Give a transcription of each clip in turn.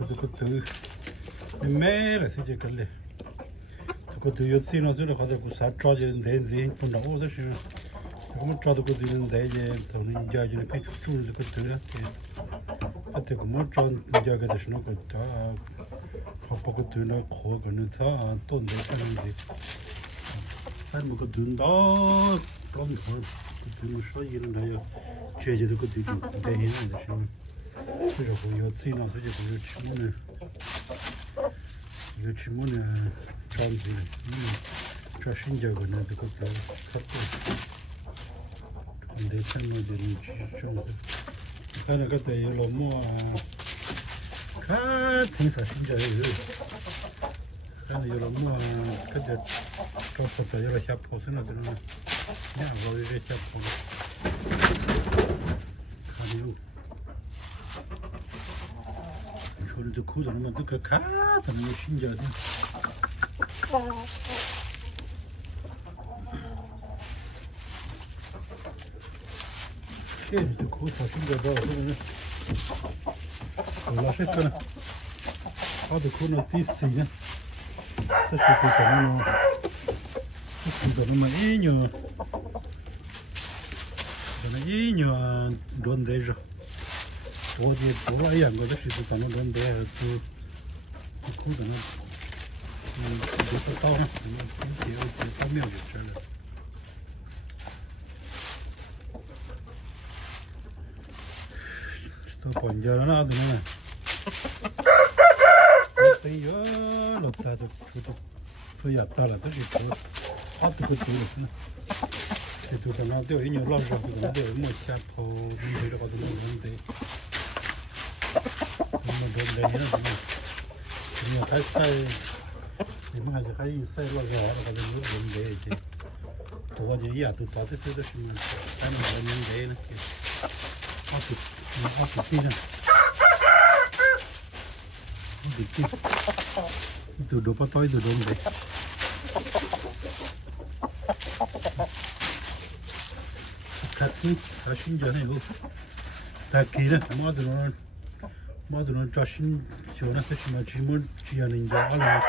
저도 그때 매일 세제 걸래. 그것도 요새는 가지고 사tra지는 대지 본다고 그러시. 그러면 저도 그들인데 이제 더는 이제 이제 패축주를 그때 그때 그뭐 전 이제 그대로는 그다 갖고 그들은 거기는 사또 내가는데 삶을 그 둔다 그런 거 그들은 소리는 해요. 제제도 그들이 대해는 되시는. 그래서 요새는 세제 요 친구는 전지 저 신자고는 그것도 갖고 근데 참모들이 좀 하나 그때 열로 뭐 같은 신자예요. 하나 열로 뭐 그때 저부터 열로 샤포스나 들으면 그냥 거기에 샤포 가리고 저도 코드는 그 같은 신자들 이제 코드 신자다 그러면 올라셨잖아. 아도 그거는 디스냐. 사실 그거는 그거는 이녀 그거는 이녀 런데죠. 어디에 돌아야 한 거죠? 시도 가는 건데 그 코드는 이것도 따로 이게 따면 좋잖아요. 또 번져는 하더니 그때요 높다도 저도 소리 앞따라서 지고 아또 그 돌았네. 그래도 나도 이녀 라서 근데 뭐 샤포 문제를 가지고 있는데 그냥 갈살 이만 하지 가이 살로가 가지고 있는데 이제 도와지 야도 따뜻해서 심은 삶을 먹는데 이렇게 아주 뛰는 이렇게 또 높아 떠이도 좋은데 같은 자신전에요. 다 기는 뭐들은 자신 시원하게 심한 질문 지하는 자 알아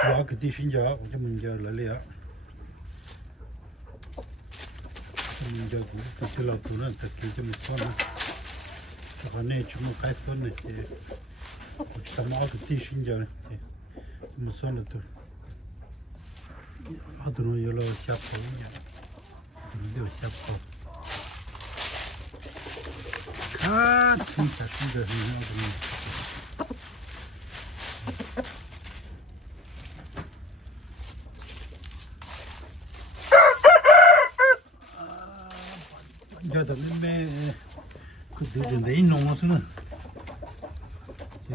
지하 그 대신자 좀 이제 날려야 이제 그 들라도는 특히 좀 있어나 저번에 좀 가있었네 이제 정말 그 대신자 무슨 또 하도록 연락 잡고 근데 잡고 진짜 진짜 이제도 매 그들 내 농어서는 예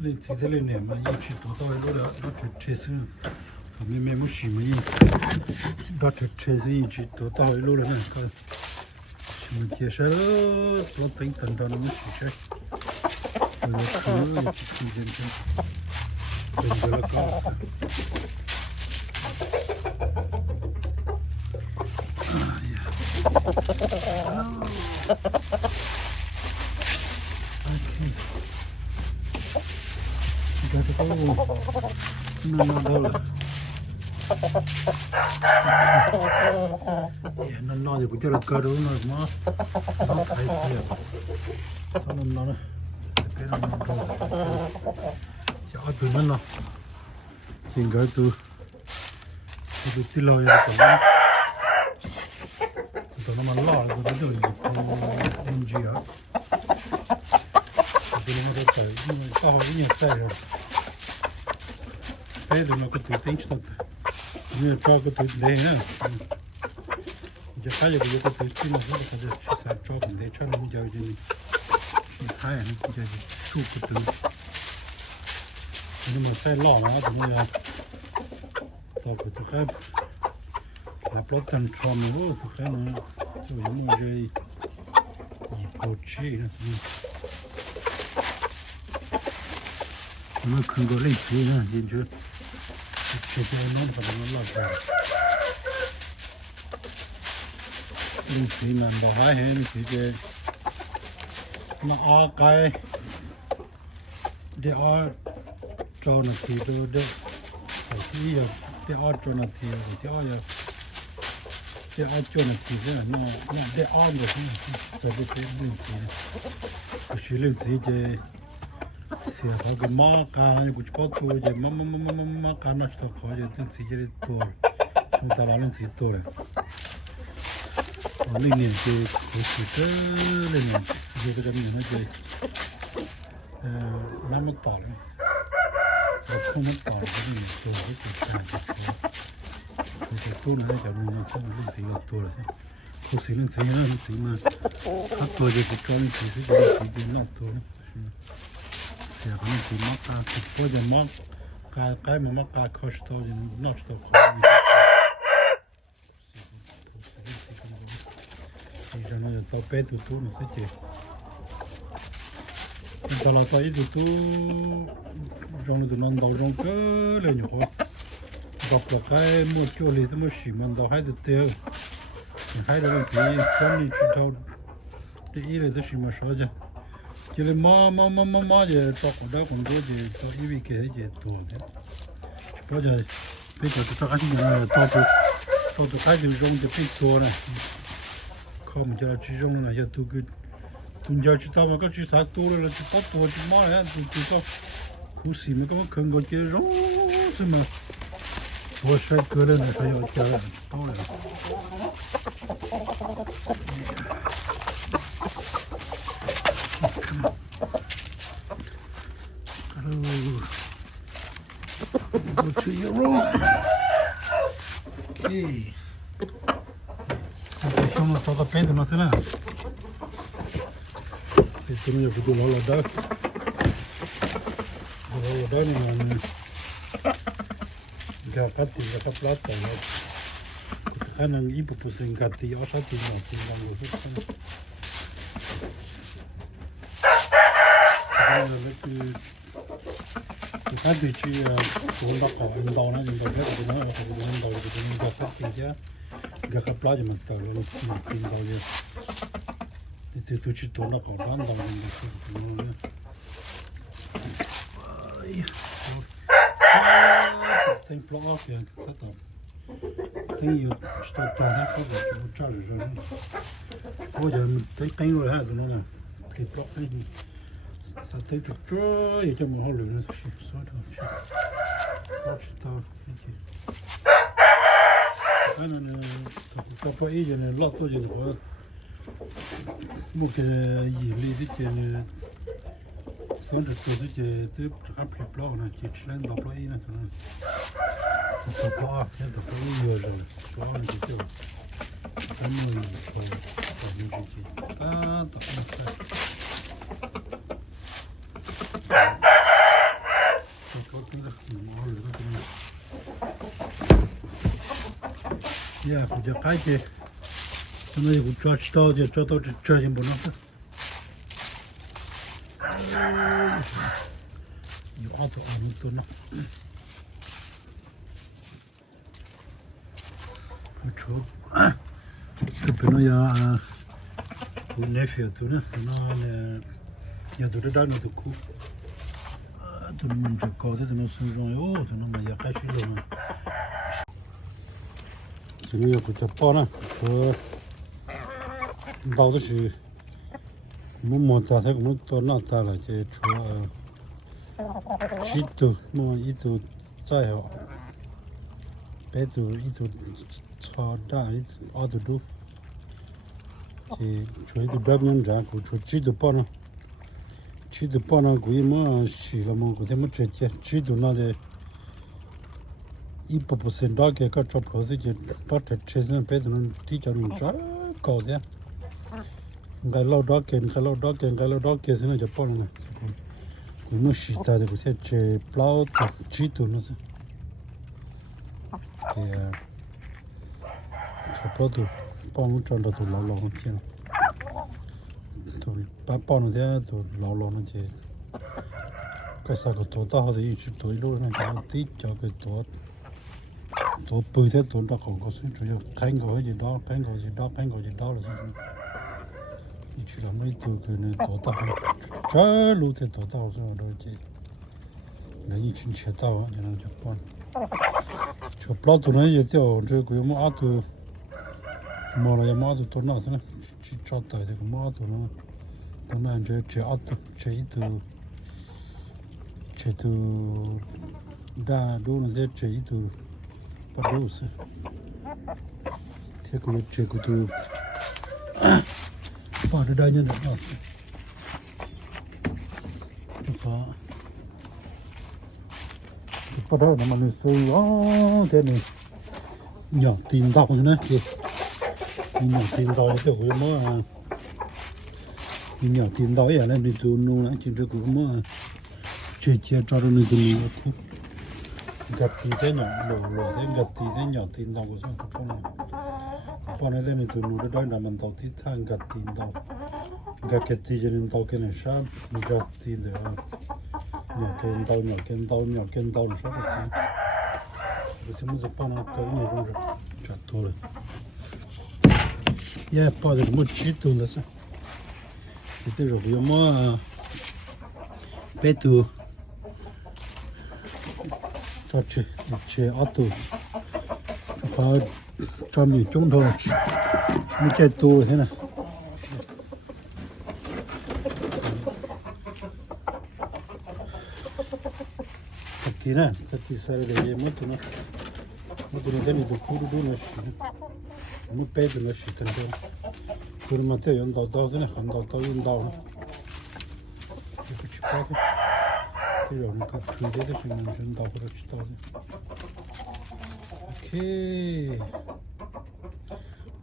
리치들이네 막 이치 도도로라 그 체스 매매 무시면 그 체스 이치 도도로라는 그 제셔 또 땡땡다는 무시셔 그 이치진진 된절까 nó thì cũng cho là cơ đúng rồi mà nó thấy thiệt sao nó cái nó cho từ nó thì cái từ từ lòi ra từ nó mà lòi từ cái từ em gì á từ nó có tới tao hỏi nhiều tay rồi cái từ nó có từ tính chút như cho cái từ đấy nữa 이제 가지고 이거 들기는 해서 시사 조금 내처럼 이제 타야 이제 죽거든. 이놈은 새 라나 그냥 또 그렇게 라플tan 처음으로 그냥 저 이제 이 포치 그러면 큰 거를 있으면 이제 제대로 넣는 거는 올라가. thì mình bỏ hai hen thì cái nó cái để ở cho nó thì tôi để thì để ở cho nó thì để ở cho nó thì thế là nó để ở rồi phải để cái linh gì cái sự linh gì chứ sẽ phải cái má cá này cũng có tôi chứ má cá nó sẽ có chứ linh gì chứ tôi chúng ta làm linh gì tôi rồi linh này thì cái sự linh này giờ cái gì nó chơi nó mất tỏi không mất tỏi cái gì tôi cái gì cái tôi này giờ mình không linh gì là tôi rồi không xí linh gì nữa xí mà hát tôi thì cho linh gì thì nó tôi giờ cái gì mắc cá thì có giờ mắc cái mà mắc cá khó to thì nó to khó thì cho nó tao bé tụi tôi nó sẽ chết tao là tao ít tụi tôi trong tụi nó đào trong cái lên nhiều quá đọc là cái một chỗ này tao mới xí mà đào hai tụi tiêu hai đứa nó thì con đi chỉ thâu để ý là tao xí mà sao chứ chỉ là má giờ tao còn đó còn đôi giờ tao ý bị cái giờ tụi thế bây giờ tao cái gì là tao tụi cái gì trong cái bị tụi này không cho chỉ trong là giờ tụi cái tụi giờ chỉ tao mà cái chỉ sát tụi là chỉ bắt tụi chỉ má này tụi tao cú xí mà cái không có chỉ trong xem mà tôi sẽ cứ lên là phải ở chờ tao này go to your room. Okay. Sono stato appento, non se n'è. Questo non è più la da. La da non ga fatti la plata. Ana ipo pusen gatti, ho fatto no, ti danno tutto. Cái vị trí cũng đã có anh đào này, nhưng mà cái này nó không có anh đào được, nhưng mà phát triển ra cái cặp lá thì mình tạo ra một cái đào gì, thì tôi chỉ tôi nó có đàn đào này được rồi, tem plot kìa, tất cả, tem nhiều, tôi tạo hết các cái nó trả rồi, bây giờ mình thấy tem rồi ha, rồi nó là cái plot này sa te tu troi che mo holu no si so to watch to iki ana ne to po i je ne lotto je ko mo ke yi li di che ne so de to je te rappli plo na che chlen do plo i na so no to po che to po i yo jo so na che to amo i ko to ni ji ta to yeah, for the kite, and they would charge to the charging bonus. You ought to own to know. True. The Pinoya, who nephew to know, you do the done to cook. To the Munja called it, and also, oh, to know my Yakashi. Chỉ nhiều của chợ po nè, đào đó chứ, muốn mua ta thấy cũng tốt nào ta là chỉ cho chỉ từ mua ít từ trái họ, bé từ ít từ cho đa ít ở từ đâu, chỉ cho từ bắp nhân ra của cho chỉ từ po nè, chỉ từ po nè của mà xí là mà của thêm một chuyện chỉ từ nó để ít bộ phận đó cái các chụp hình thì bắt được chế nên bây giờ nó đi cho mình cho có thế cái lâu đó cái thì nó chụp bao này cũng nó xịt ra được sẽ chế bao chỉ tụ nó thì chụp bao tụ bao nó cho tụ lâu nó kia tụ bao nó thế tụ lâu nó chứ cái sao cái tụ đó thì chỉ tụ lúc này cái tí cho cái tụ tôi bơi thế tôi đã còn có sự chủ yếu cánh gọi gì đó là gì chỉ là mấy từ này tổ tao chơi luôn thì tổ tao rồi đôi chị là như chuyện chế tao cho nên chụp con chụp bao tụi nó giờ tiêu chơi cái mua áo tụi mua là mua áo tụi tôi nói xem chỉ cho tới thì mua áo tụi nó chơi chơi áo tụi chơi từ đa đô là để chơi từ bắt đầu sẽ thế cũng chơi từ bao nhiêu đây nhân được nào có bắt đầu là mình xui thế này nhỏ tìm đọc nữa kì nhỏ tìm đọc kiểu cái mà nhỏ tìm đọc vậy nên đi tu nu lại chỉ được cái mà chơi chơi cho nó được nhiều gặt thì thế nhỏ lỗ thế gặt thì thế nhỏ tìm đọc của sao con này lên tu nu đó là mình đọc thì thang gặt tìm đọc gặt cái thì cho nên đọc cái này sao gặt thì được nhỏ kén tàu nó sao được thì chúng ta bắt nó cái này cũng được chặt thôi yeah bắt được một chút thôi là sao thì tôi rồi mà bé tu cho chơi auto và cho mình chung thôi mới chơi tu thế này thì nè thì sai để mất tụi nó thế này tụi nó mất bé tụi nó xịt thành tụi nó thấy yon đau thế này không đau yon đau cái chụp cái thì rồi nó cứ thế thì mình yon đau rồi chụp đau ok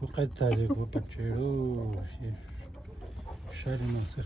bữa cái tay thì bữa bắt chơi rồi sai đi mà